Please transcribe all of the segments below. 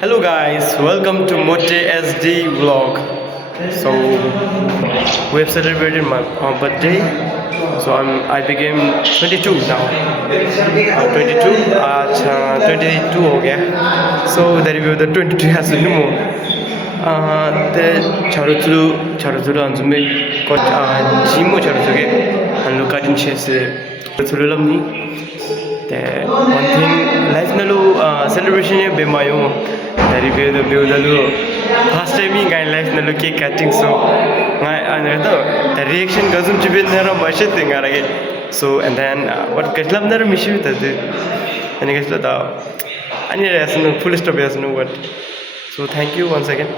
Hello guys, welcome to Mote SD vlog. So we have celebrated my birthday. So I became 22 now. 22. 22 हो गया. So the review the 22 has no more. The charu anzume got jimu charu ke and look at in chase chululamni. The one thing life nalu celebration ye bemayo. The review the buildalu first time in guy life nalu cake cutting so the reaction doesn't to be there on my shit thing so and then what ketlam there mishi with it and I guess that I need to full stop as no what so thank you once again.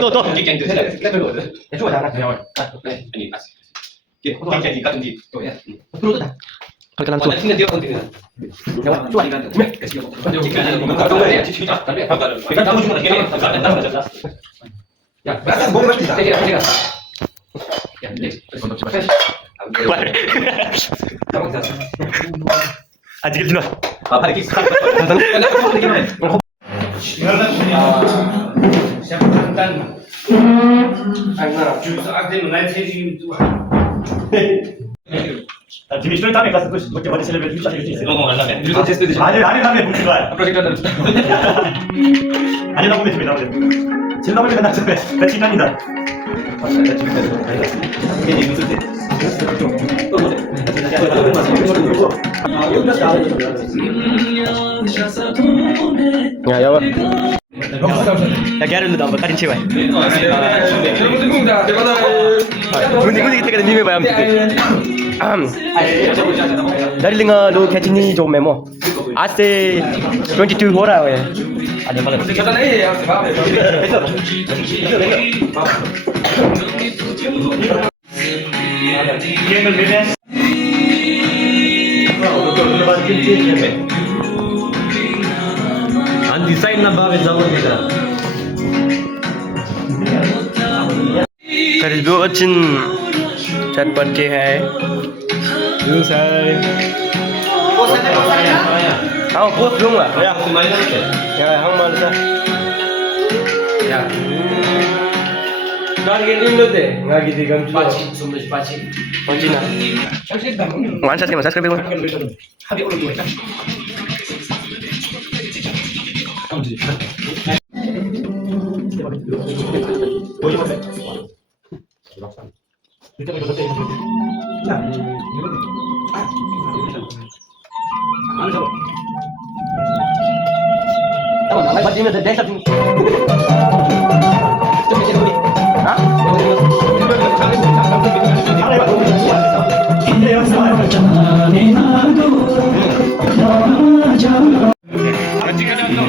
또. 아직 일로 와. 지금 스토리 다음에 가서 그렇게 많이 셀레브레이트 주자 이렇게 있어요. 아니 다음에 묵지 마. 아니 나 보면 나오죠. 지금 나오면 나 집에 배신합니다. 야 야와. 야 걔를 넣어 한번 다른 치와. 군이 때가 님에 봐야 darling lo catching जो memo आज से 22 हो रहा है अरे मतलब undecided na ba zawon kita karibu achin चटपट के है जूस है हाँ पोस्ट लूँगा या हम मालसा या गाड़ी के नींद होते गाड़ी की गम पाची सुमज पाची पंची ना वन साथ के मसाज कर बेगुन अभी और दो kita berdoa itu. Ya. Mana coba? Tahu tak? Lepas ini ada desa tu. Hah? Ini yang saya cari nado. Ajik ada tu.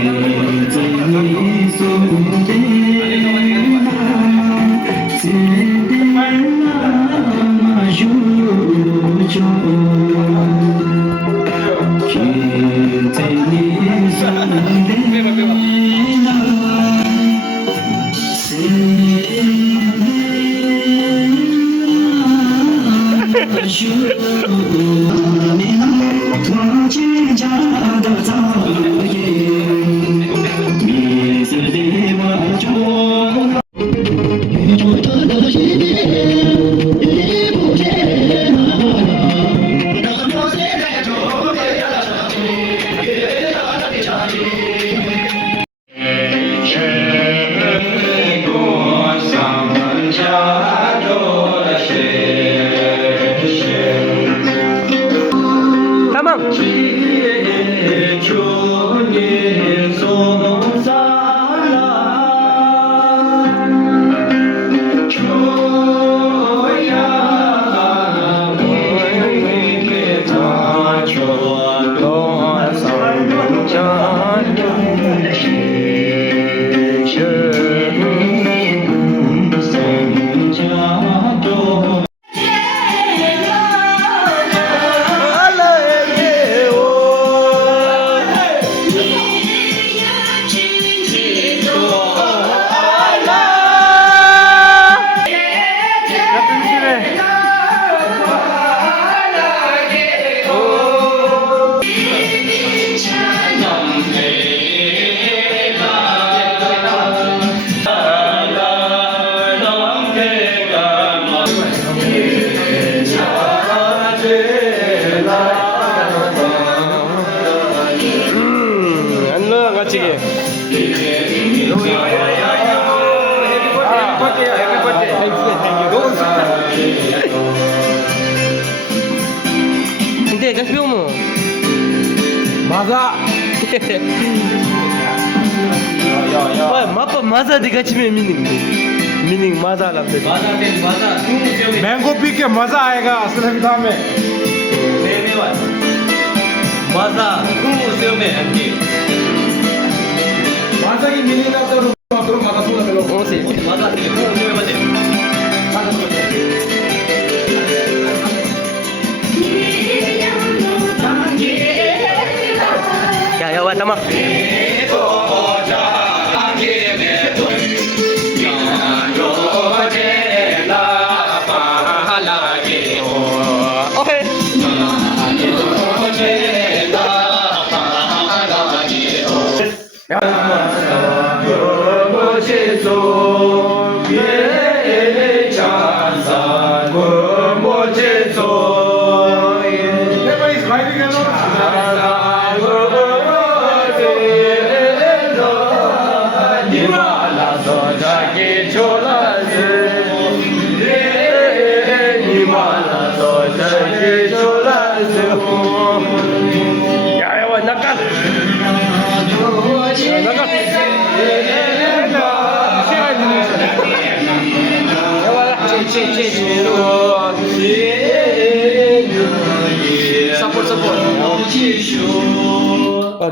맞아. Mapa maza di kachi में meaning maza लगता है. मैंगो पी के मजा आएगा असल विधा में. मजा की मीनिंग ना तो करो मजा तो ना कौन सी? क्या हुआ तमा? Everybody's vibing along.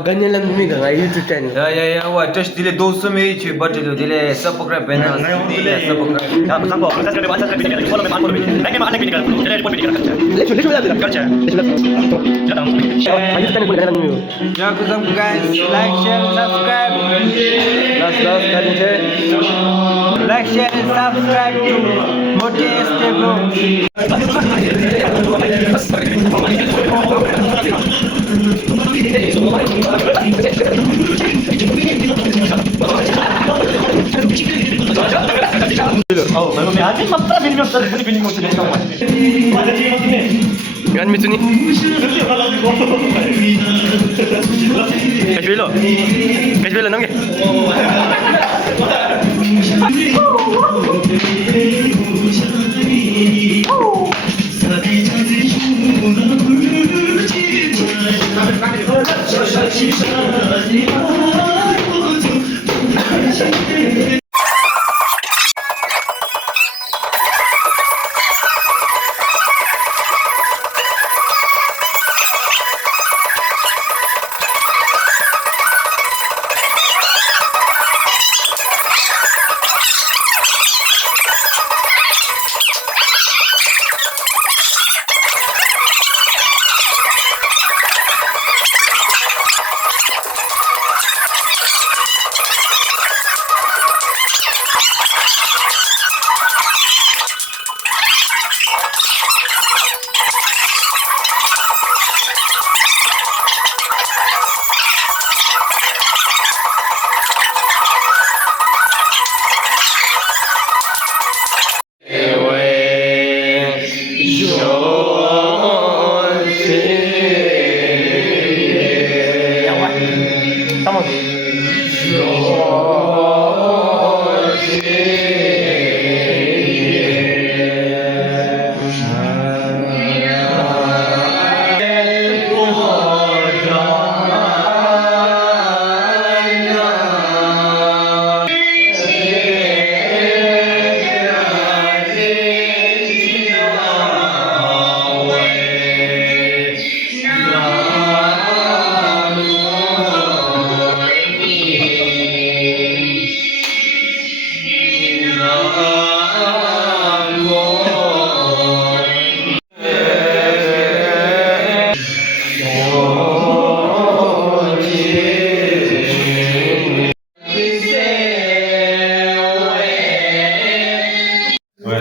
Ganyan lang bumi ka, YouTube channel. Ya, wah, terus dile 200 में ही बच्चे जो dile subscribe है ना, dile subscribe. आप सबको subscribe करें, follow में follow में, like में like भी करें, dile report भी करें. ले चलो ले Kerja. जाता हूँ. YouTube channel बोले ganyan lang bumi. Ya, kusam guys, like, share, subscribe. Last kali je. Like, share, and subscribe to Mote ST Gan mi tu ni? Kas belo nang ke?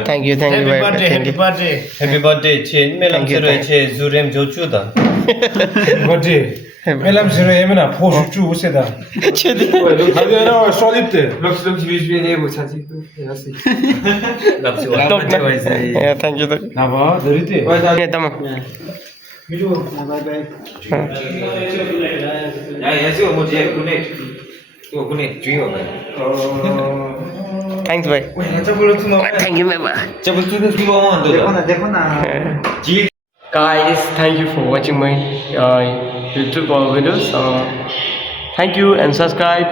Thank you, Happy very birthday, much. happy birthday. Happy birthday, Chen. Melam Thank you, siro thank che Zurem Jochuda. birthday. Melam zero yemena poşu chu useda. Hadi ana solipte. Yeah, thank you. Nava derite. Yeah, tamam. Ya, ya sih mau dia kuning. Tuh kuning, cuy apa? Thanks, bye. Thank you, bye. Coba tu tu semua orang tu. Yeah. Ji Guys, thank you for watching my YouTube videos. Thank you and subscribe.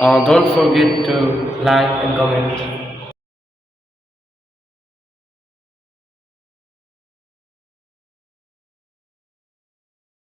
Don't forget to like and comment.